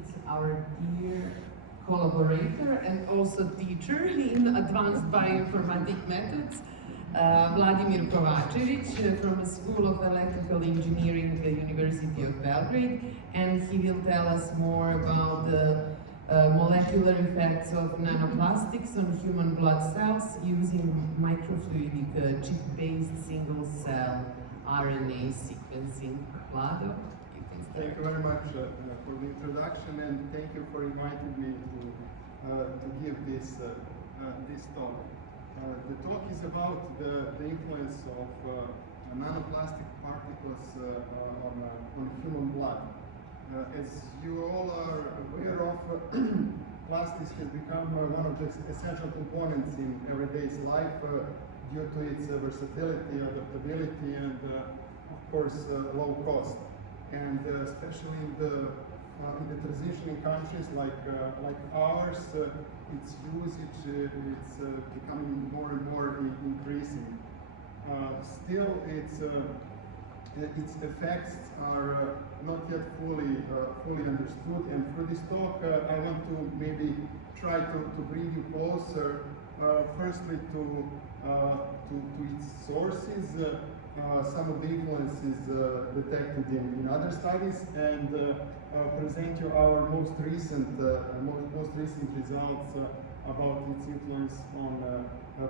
It's our dear collaborator and also teacher in advanced bioinformatic methods, Vladimir Kovacevic from the School of Electrical Engineering at the University of Belgrade, and he will tell us more about the molecular effects of nanoplastics on human blood cells using microfluidic chip-based single-cell RNA sequencing. Vlado, you can start. Thank you very much for the introduction, and thank you for inviting me to give this talk. The talk is about the influence of nanoplastic particles on human blood. As you all are aware of, plastics has become one of the essential components in everyday life due to its versatility, adaptability, and of course low cost. And especially in the transitioning countries like ours, its usage it's becoming more and more increasing. Still, its effects are not yet fully understood. And through this talk, I want to maybe try to bring you closer. Firstly, to its sources, some of the influences detected in other studies, and present you our most recent results about its influence on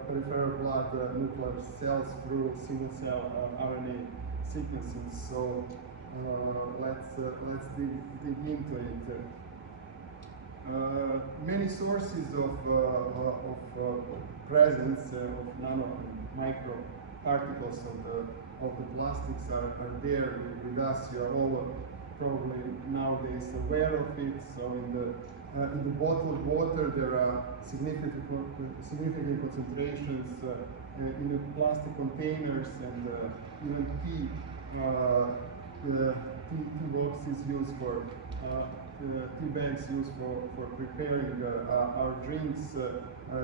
peripheral blood nuclear cells through single-cell RNA sequencing. So let's dig into it. Many sources of presence of nano and micro particles of the plastics are there with us. You are all probably nowadays aware of it. So in the bottled water there are significant concentrations in the plastic containers, and even tea boxes used for tea bags used for preparing our drinks.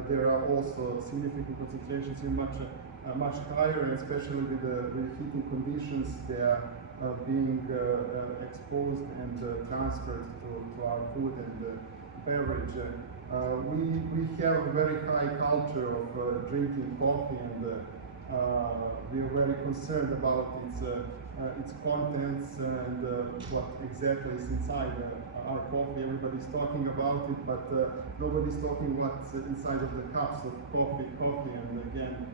There are also significant concentrations in much higher, and especially with the heating conditions, they are being exposed and transferred to our food and beverage. We have a very high culture of drinking coffee, and we are very concerned about its contents and what exactly is inside our coffee. Everybody's talking about it, but nobody's talking what's inside of the cups of coffee. And again,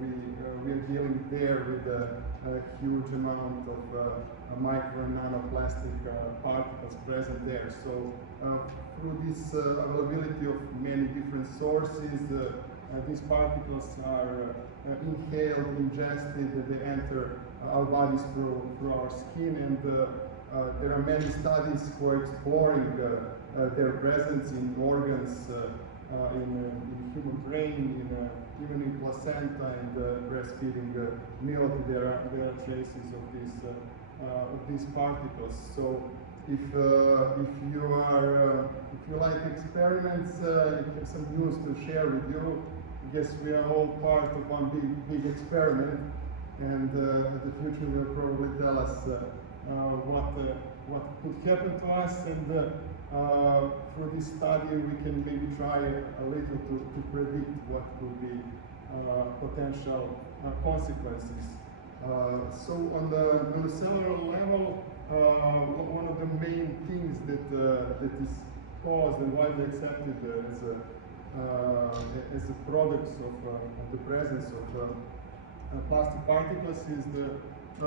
we're dealing there with a huge amount of micro and nanoplastic particles present there. So through this availability of many different sources, these particles are inhaled, ingested, they enter our bodies through our skin, and there are many studies who are exploring their presence in organs, in human brain, even in placenta and breastfeeding milk. There are traces of these particles. So if you like experiments, I have some news to share with you. I guess we are all part of one big experiment, and the future will probably tell us what could happen to us, and through this study we can maybe try a little to predict what could be potential consequences. So on the cellular level, one of the main things that is caused and widely accepted as a product of the presence of plastic particles is the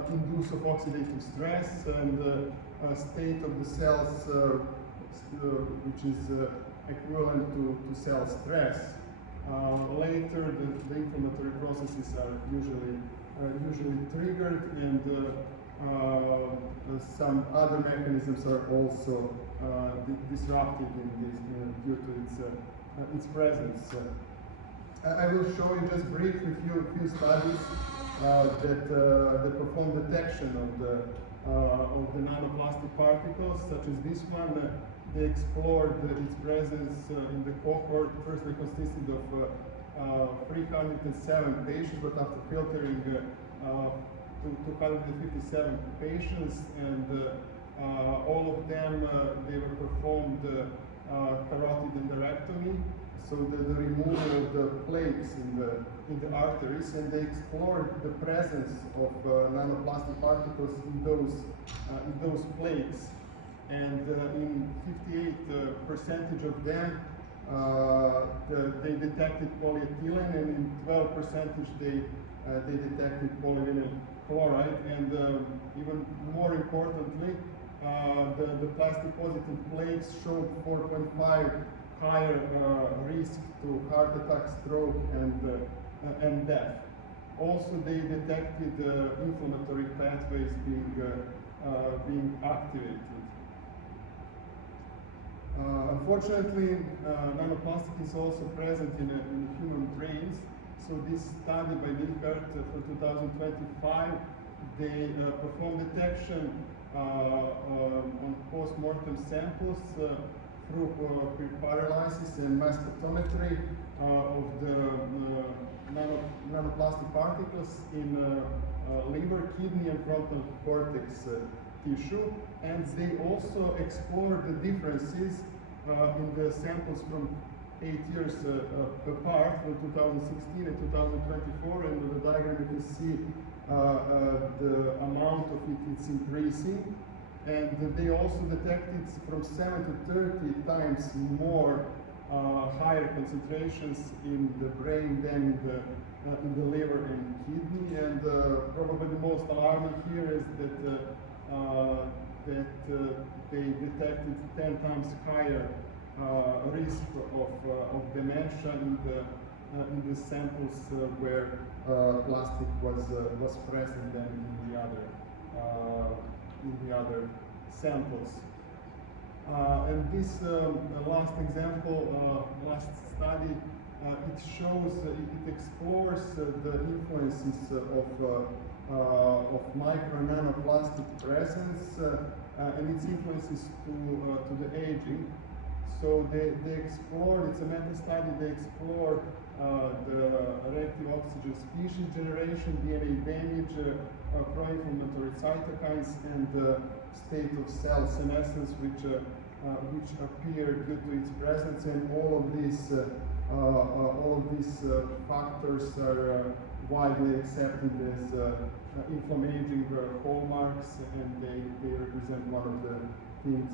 induce of oxidative stress and state of the cells which is equivalent to cell stress. Later, the inflammatory processes are usually triggered, and some other mechanisms are also disrupted due to its presence. I will show you just briefly a few studies that perform detection of the nanoplastic particles, such as this one. They explored its presence in the cohort. First, they consisted of 307 patients, but after filtering to 257 patients, and All of them, they were performed carotid endarterectomy, so the removal of the plaques in the arteries, and they explored the presence of nanoplastic particles in those plaques. And in 58% of them, they detected polyethylene, and in 12% they detected polyvinyl chloride. And even more importantly, the plastic positive plaques showed 4.5 higher risk to heart attack, stroke, and death. Also, they detected inflammatory pathways being activated. Unfortunately, nanoplastic is also present in human brains. So this study by Dilkert for 2025, they performed detection on post-mortem samples through paralysis and mass spectrometry of the nanoplastic particles in liver, kidney, and frontal cortex tissue, and they also explored the differences in the samples from 8 years apart, from 2016 and 2024, and on the diagram you can see the amount of it's increasing, and they also detected from 7 to 30 times more higher concentrations in the brain than in the liver and kidney. And probably the most alarming here is that they detected 10 times higher risk of dementia in the samples where plastic was present than in the other samples. And this last example, last study, it shows, it explores the influences of micro and nanoplastic presence and its influences to the aging. So they explored, it's a meta-study, they explored the reactive oxygen species generation, DNA damage, pro-inflammatory cytokines, and the state of cell senescence, which appear due to its presence. And all of these factors are widely accepted as inflammaging hallmarks, and they represent one of the things,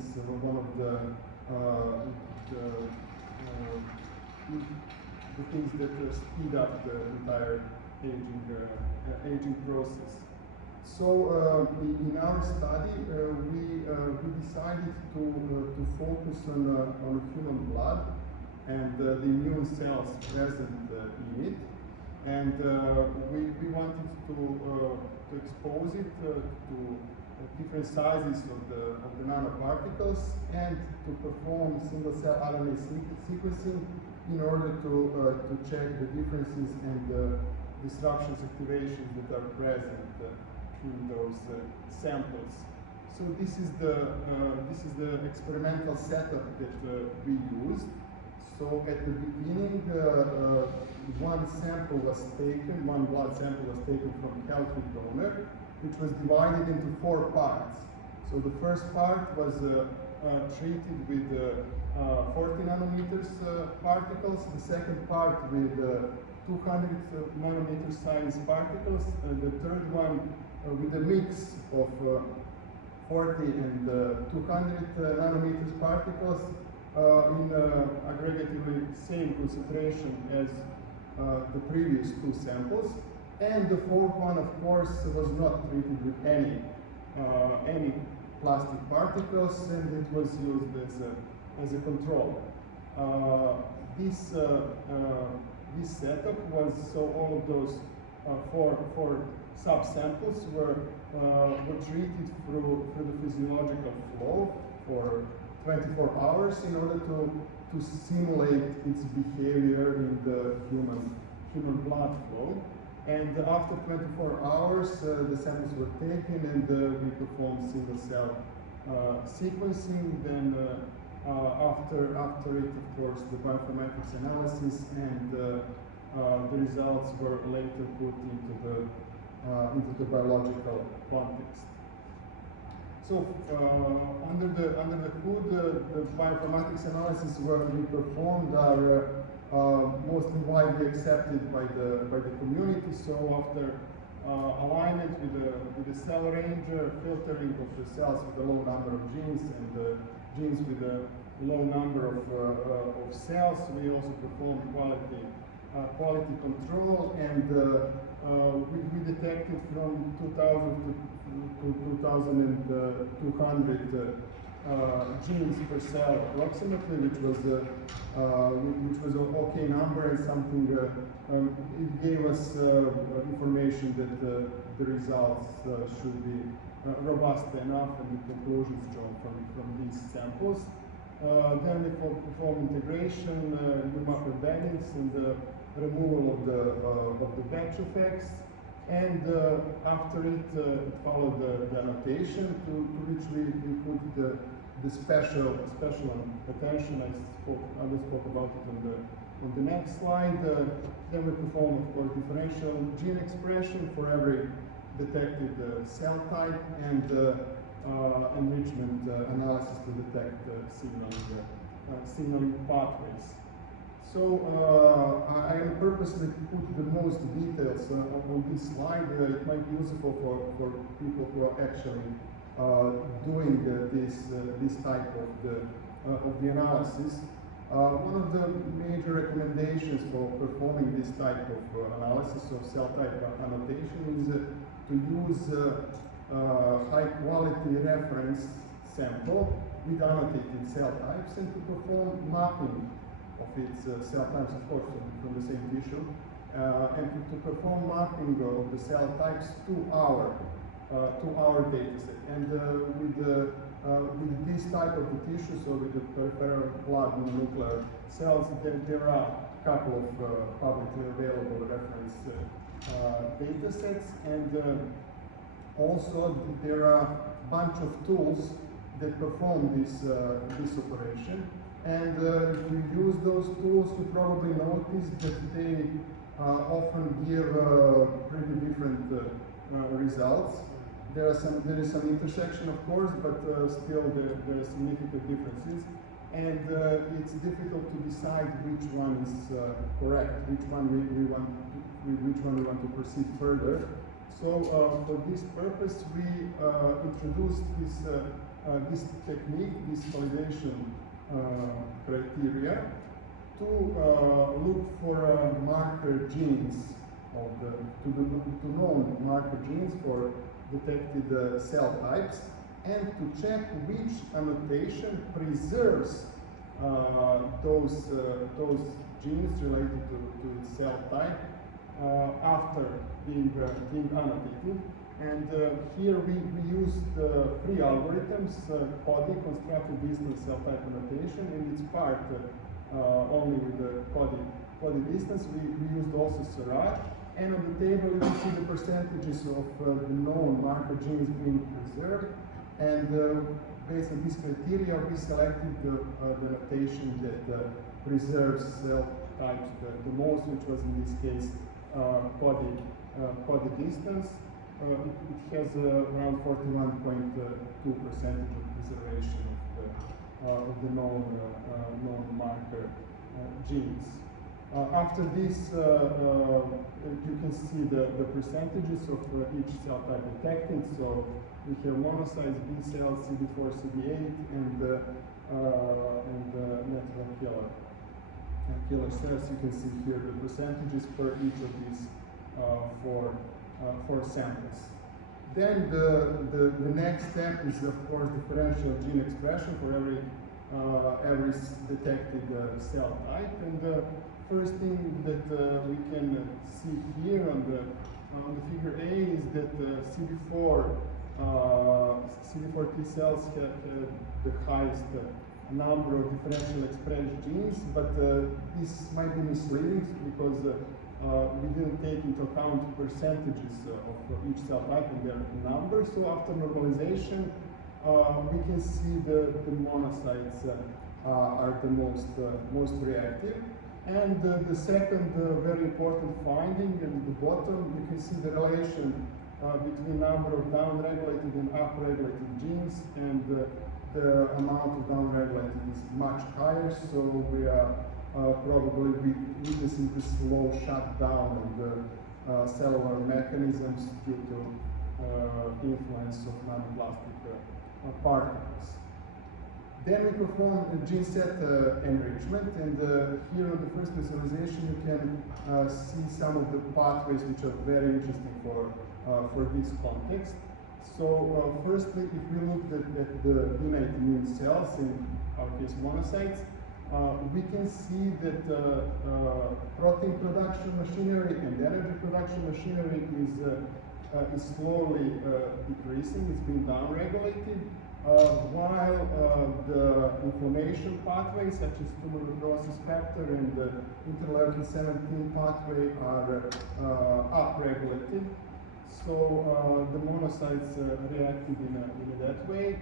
the things that speed up the entire aging process. So in our study, we decided to focus on human blood and the immune cells present in it, and we wanted to expose it to different sizes of the nanoparticles, and to perform single-cell RNA sequencing in order to check the differences and the disruptions, activations that are present in those samples. So this is the experimental setup that we used. So at the beginning, one blood sample was taken from a healthy donor, which was divided into 4 parts. So the first part was treated with 40 nanometers particles, the second part with 200 nanometer size particles, and the third one with a mix of 40 and 200 nanometers particles in aggregatively same concentration as the previous 2 samples. And the fourth one, of course, was not treated with any plastic particles, and it was used as a control. This setup was, so all of those four subsamples were treated through the physiological flow for 24 hours in order to simulate its behavior in the human blood flow. And after 24 hours, the samples were taken, and we performed single-cell sequencing. Then after it, of course, the bioinformatics analysis, and the results were later put into the biological context. So under the hood, the bioinformatics analysis where we performed are mostly widely accepted by the community. So after alignment with the cell range, filtering of the cells with a low number of genes and genes with a low number of cells, we also performed quality control, and we detected from 2,000 to 2,200 genes per cell approximately, which was an okay number and something. It gave us information that the results should be robust enough, and the conclusions drawn from these samples. Then we perform integration, UMAP embeddings, and the removal of the batch effects. And after it followed the annotation, to which we put the special attention. I will spoke about it on the next slide. Then we perform, of course, differential gene expression for every detected cell type, and enrichment analysis to detect signaling pathways. So I purposely put the most details on this slide. It might be useful for people who are actually doing this type of the analysis. One of the major recommendations for performing this type of analysis of cell type annotation is to use high quality reference sample with annotated cell types, and to perform mapping of its cell types, of course, from the same tissue, and to perform mapping of the cell types to our data set. And with this type of the tissue, so with the peripheral blood mononuclear cells, there are a couple of publicly available reference data sets, and also there are a bunch of tools that perform this operation. And if you use those tools, you probably notice that they often give pretty different results. There is some intersection, of course, but still there are significant differences. And it's difficult to decide which one is correct, which one we want to proceed further. So for this purpose, we introduced this technique, this validation criteria, to look for marker genes to known marker genes for detected cell types, and to check which annotation preserves those genes related to its cell type after being annotated. And here we used three algorithms: CODI, constructed distance cell type annotation, and its part only with the CODI distance. We used also SERAR, and on the table you can see the percentages of the known marker genes being preserved. And based on this criteria, we selected the annotation that preserves cell types the most, which was in this case CODI distance. It has around 41.2% of preservation of the known marker genes. After this, you can see the percentages of each cell type detected. So we have monocytes, B cells, CD4, CD8, and natural killer cells. You can see here the percentages for each of these four samples. Then the next step is, of course, differential gene expression for every detected cell type. And the first thing that we can see here on the figure A is that CD4 T cells have the highest number of differential expressed genes, but this might be misleading because we didn't take into account percentages of each cell type and their numbers. So after normalization, we can see the monocytes are the most reactive. And the second very important finding at the bottom, you can see the relation between number of downregulated and upregulated genes, and the amount of downregulated is much higher, so we are probably witnessing the slow shutdown of the cellular mechanisms due to influence of nanoplastic particles. Then we perform gene set enrichment, and here on the first visualization you can see some of the pathways which are very interesting for this context. So firstly, if we look at the innate immune cells, in our case monocytes, we can see that protein production machinery and energy production machinery is slowly decreasing. It's being downregulated, while the inflammation pathways such as tumor necrosis factor and the interleukin 17 pathway are upregulated. So the monocytes reacted in that way.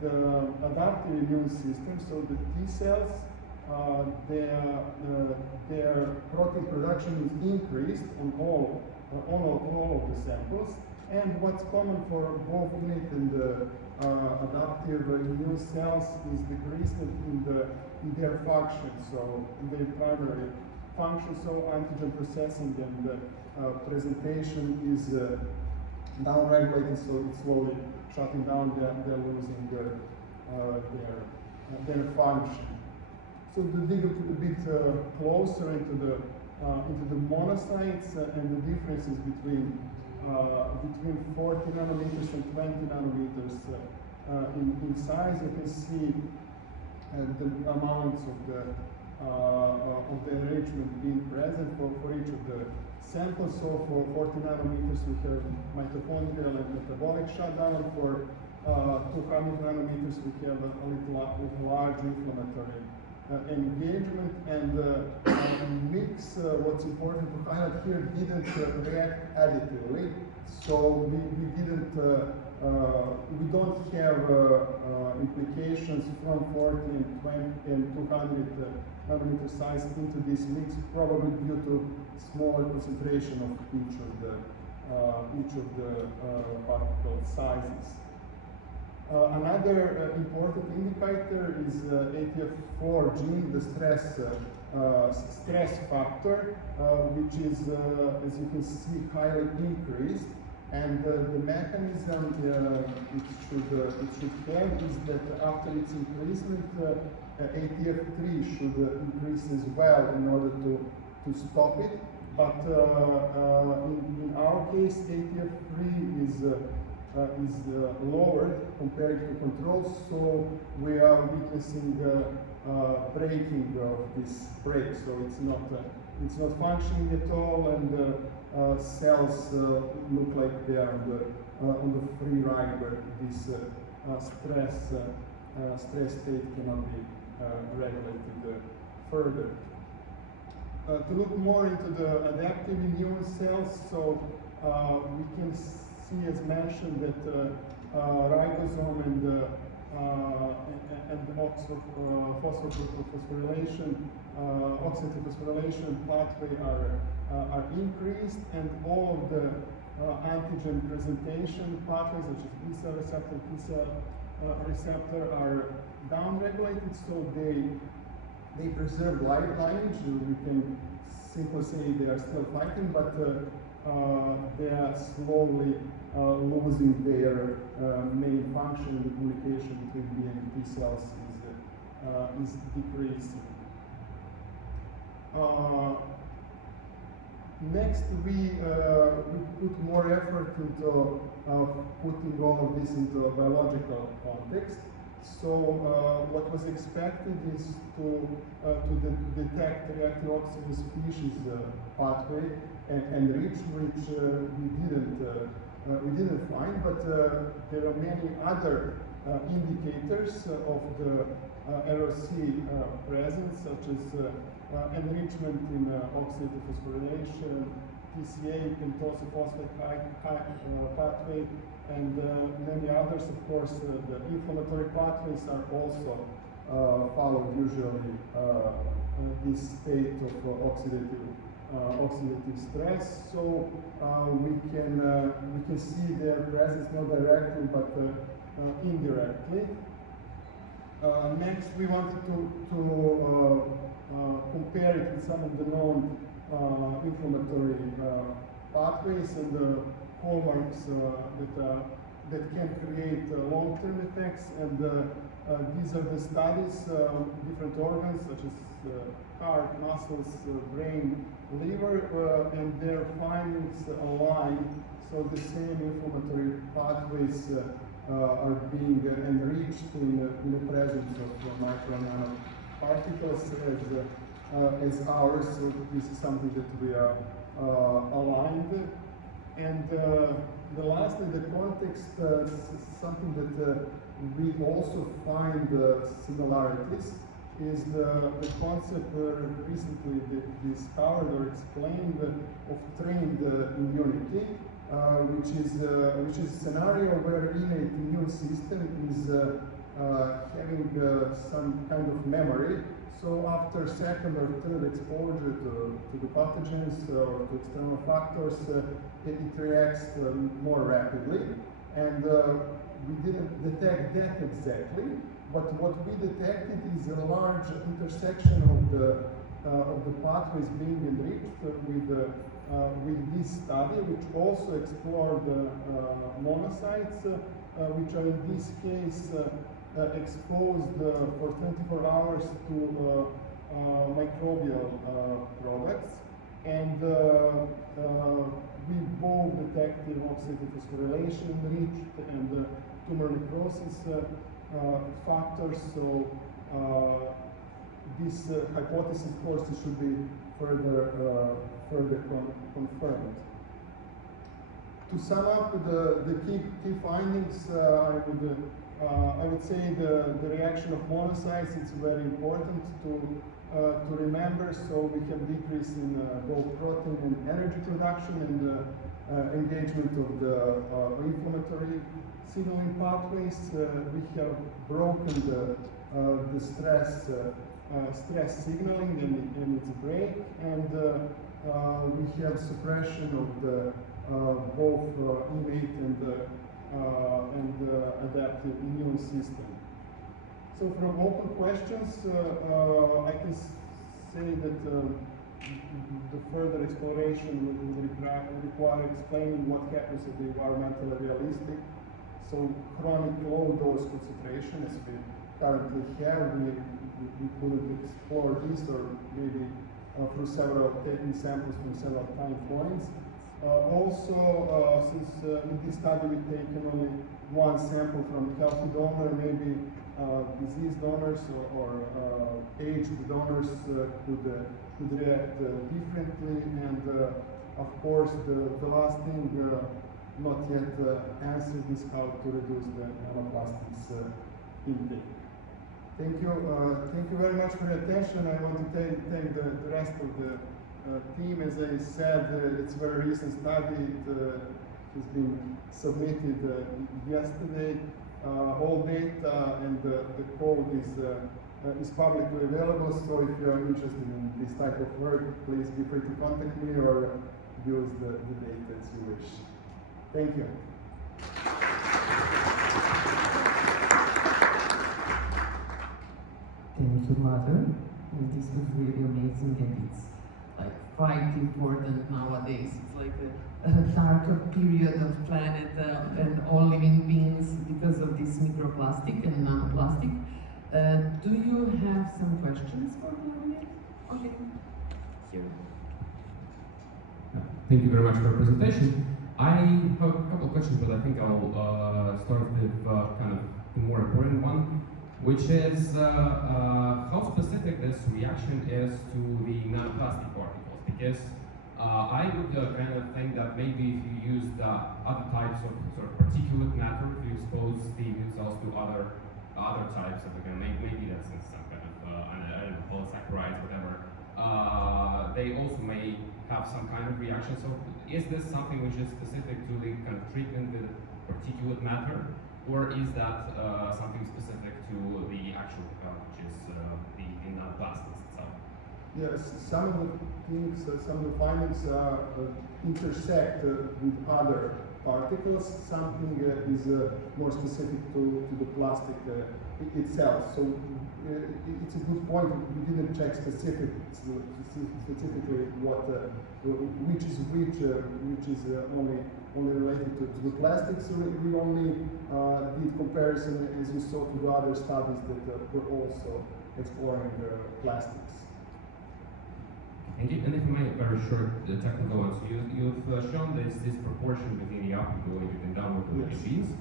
The adaptive immune system, so the T cells, their protein production is increased on all of the samples. And what's common for both innate and adaptive immune cells is decrease in their function, so in their primary function, so antigen processing and presentation is downregulated, so it's slowly shutting down, they're losing their function. So to dig a bit closer into the monocytes and the differences between 40 nanometers and 20 nanometers in size, you can see the amounts of the enrichment being present for each of the samples. So for 40 nanometers we have mitochondrial and metabolic shutdown. For 200 nanometers we have a little large inflammatory engagement, and mix, what's important to highlight here, didn't react additively. So we don't have implications from 40 and 20 and 200 nanometer size into this mix, probably due to smaller concentration of each of the particle sizes. Another important indicator is ATF4 gene, the stress factor, which is, as you can see, highly increased. And the mechanism it should have is that after its increasement, ATF3 should increase as well in order to stop it. But in our case, ATF3 is lowered compared to controls, so we are witnessing breaking of this break. So it's not functioning at all, and cells look like they are on the free ride, where this stress state cannot be regulated further. To look more into the adaptive immune cells, so we can see, as mentioned, that ribosome and oxidative phosphorylation pathway are increased, and all of the antigen presentation pathways, such as B cell receptor, T cell receptor, are downregulated, so they preserve lineage. We can simply say they are still fighting, but they are slowly losing their main function. The communication between B and T cells is decreasing. Next, we put more effort into putting all of this into a biological context. So what was expected is to detect reactive oxygen species pathway and enrich, which we didn't find, but there are many other indicators of the ROC presence, such as enrichment in oxidative phosphorylation, TCA, pentose phosphate pathway, and many others. Of course, the inflammatory pathways are also followed usually this state of oxidative oxidative stress. So we can see their presence not directly but indirectly. Next, we wanted to compare it with some of the known inflammatory pathways and the hallmarks that can create long-term effects. And these are the studies, different organs such as heart, muscles, brain, liver, and their findings align. So the same inflammatory pathways are being enriched in the presence of micro and nanoparticles as ours. So this is something that we are aligned. And the lastly, the context, something that we also find similarities is the concept recently discovered or explained of trained immunity, which is a scenario where innate immune system is having some kind of memory. So after second or third exposure to the pathogens or to external factors, it reacts more rapidly. And we didn't detect that exactly, but what we detected is a large intersection of the pathways being enriched with this study, which also explored monocytes, which are in this case exposed for 24 hours to microbial products. And we both detected oxidative phosphorylation enriched and tumor necrosis factors. So this hypothesis, of course, should be further confirmed. To sum up the key findings, I would say the reaction of monocytes is very important to remember. So we have decrease in both protein and energy production and engagement of the inflammatory signaling pathways. We have broken the stress signaling and its break, and we have suppression of the both innate and adaptive immune system. So from open questions, I can say that the further exploration would require explaining what happens at the environmentally realistic. So chronic low dose concentration, as we currently have, we couldn't explore this, or maybe through taking samples from several time points. Also, since in this study we've taken only one sample from healthy donor, maybe diseased donors or aged donors could react differently. And of course, the last thing not yet answered is how to reduce the nanoplastics intake. Thank you very much for your attention. I want to thank the rest of the team. As I said, it's a very recent study. It has been submitted yesterday. All data and the code is publicly available. So if you are interested in this type of work, please feel free to contact me or use the data as you wish. Thank you. Thank you, Mother. And this was really amazing, and it's like quite important nowadays. It's like a darker period of planet and all living beings because of this microplastic and nanoplastic. Do you have some questions for Vladimir? Okay, here. Thank you very much for your presentation. I have a couple of questions, but I think I'll start with kind of the more important one, which is how specific this reaction is to the nanoplastic particles. Because I would kind of think that maybe if you used other types of sort of particulate matter, if you expose the immune cells to other types of, again, maybe that's in some kind of I don't know, polysaccharides, whatever, they also may have some kind of reaction. So is this something which is specific to the kind of treatment with particulate matter, or is that something specific to the actual which is the nanoplastics itself? Yes, some of the things, some of the findings intersect with other particles. Something is more specific to the plastic itself. So it's a good point. We didn't check specifically what which is only related to the plastics. So we only did comparison, as you saw, to the other studies that were also exploring plastics. And if I may, very short technical ones. You've shown this proportion between the upregulated and downregulated genes.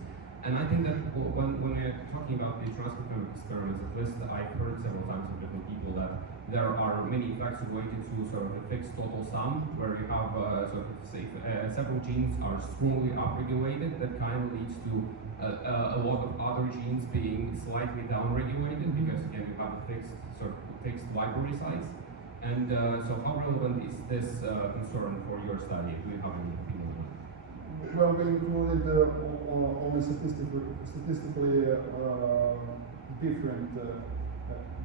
And I think that when we're talking about the transcriptomic experiments, at least I've heard several times from different people that there are many effects related to sort of a fixed total sum, where you have sort of say several genes are strongly upregulated. That kind of leads to a lot of other genes being slightly downregulated because again you have a fixed library size. And so how relevant is this concern for your study? Do you have any opinion on it? Well, we included only statistically different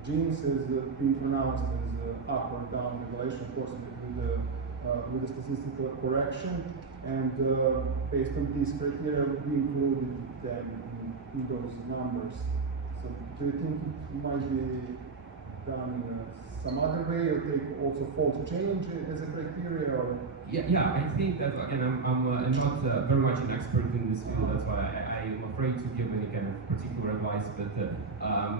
genes as being pronounced as up or down regulation, of course, with a statistical correction. And based on these criteria, we included them in those numbers. So do you think it might be done some other way, or take also fold change as a criteria? Or? Yeah, I think that, again, I'm not very much an expert in this field, that's why I'm afraid to give any kind of particular advice, but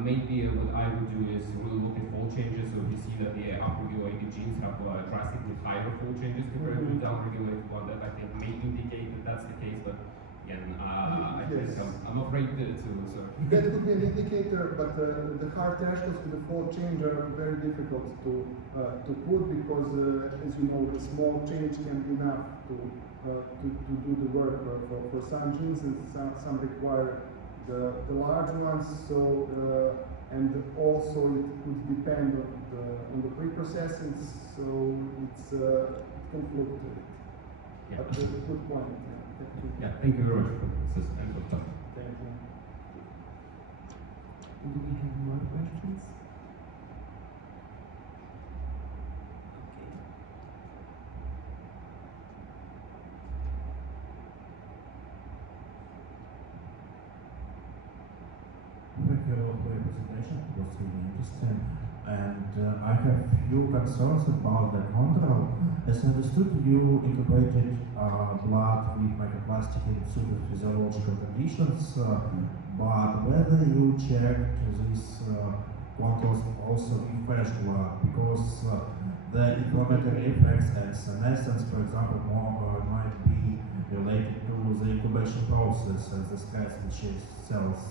maybe what I would do is really look at fold changes. So if you see that the upregulated genes have drastically higher fold changes compared to the downregulated one, that I think may indicate that that's the case, but again, I think I'm afraid to sort of... That could be an indicator, but the hard thresholds for the fold change are very difficult to put because, as you know, the small change can be enough to do the work for some genes, and some require the large ones. So and also it could depend on the pre-processing. So it can fluctuate. Yeah. But a good point. Yeah, thank you very much for this end of talk. Thank you. Do we have more questions? Thank you for your presentation. It was really interesting. And I have few concerns about the control. As I understood, you integrated blood with microplastic in super physiological conditions, but whether you checked these controls also in fresh blood, because the inflammatory effects and senescence, for example, might be related to the incubation process and the stress which cells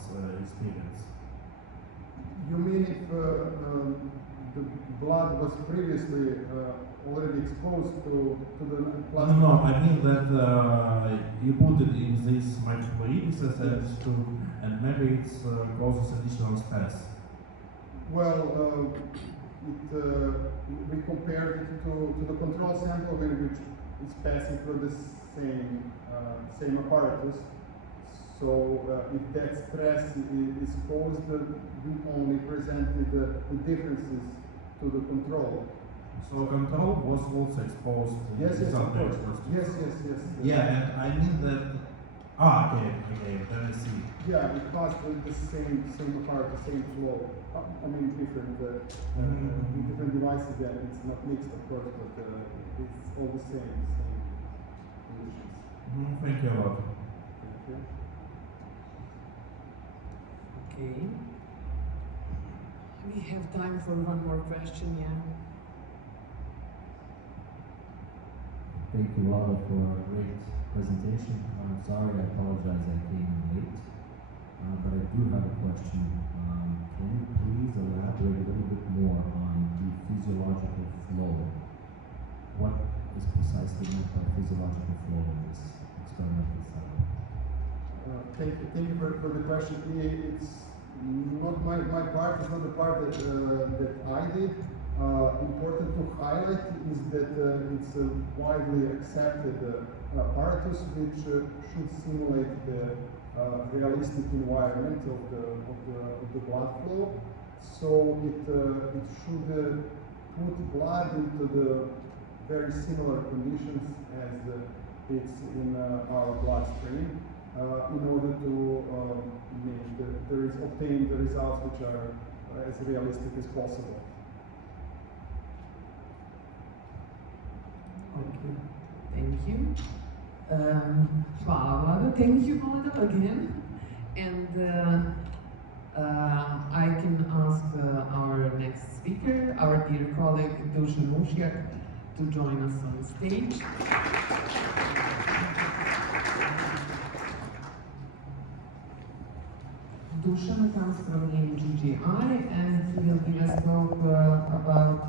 experience. You mean if the blood was previously already exposed to the plastic? No, I mean that you put it in these microfluidics and maybe it causes additional stress. Well, we compared it to the control sample which is passing through the same apparatus. So if that stress is caused, we only presented the differences to the control. So control was also exposed to yes, of course. Yes. Yeah, and I mean that. Okay, then I see. Yeah, it passed with the same apparatus, same flow. I mean, different devices. That it's not mixed, of course, but it's all the same conditions. Thank you a lot. Thank you. Okay. We have time for one more question, yeah. Thank you, Lava, for a great presentation. I'm sorry, I apologize I came in late, but I do have a question. Can you please elaborate a little bit more on the physiological flow? What is precisely meant by physiological flow in this experimental setup? Thank you for the question. It's not my part. It's not the part that I did. Important to highlight is that it's a widely accepted apparatus which should simulate the realistic environment of the blood flow. So it should put blood into the very similar conditions as it's in our bloodstream in order to obtain the results which are as realistic as possible. Okay, thank you. Hvala, Vlada. Thank you, Vlada, again. And I can ask our next speaker, our dear colleague Dusan Mushjak, to join us on stage. Dusan comes from MGGI and he will give us talk about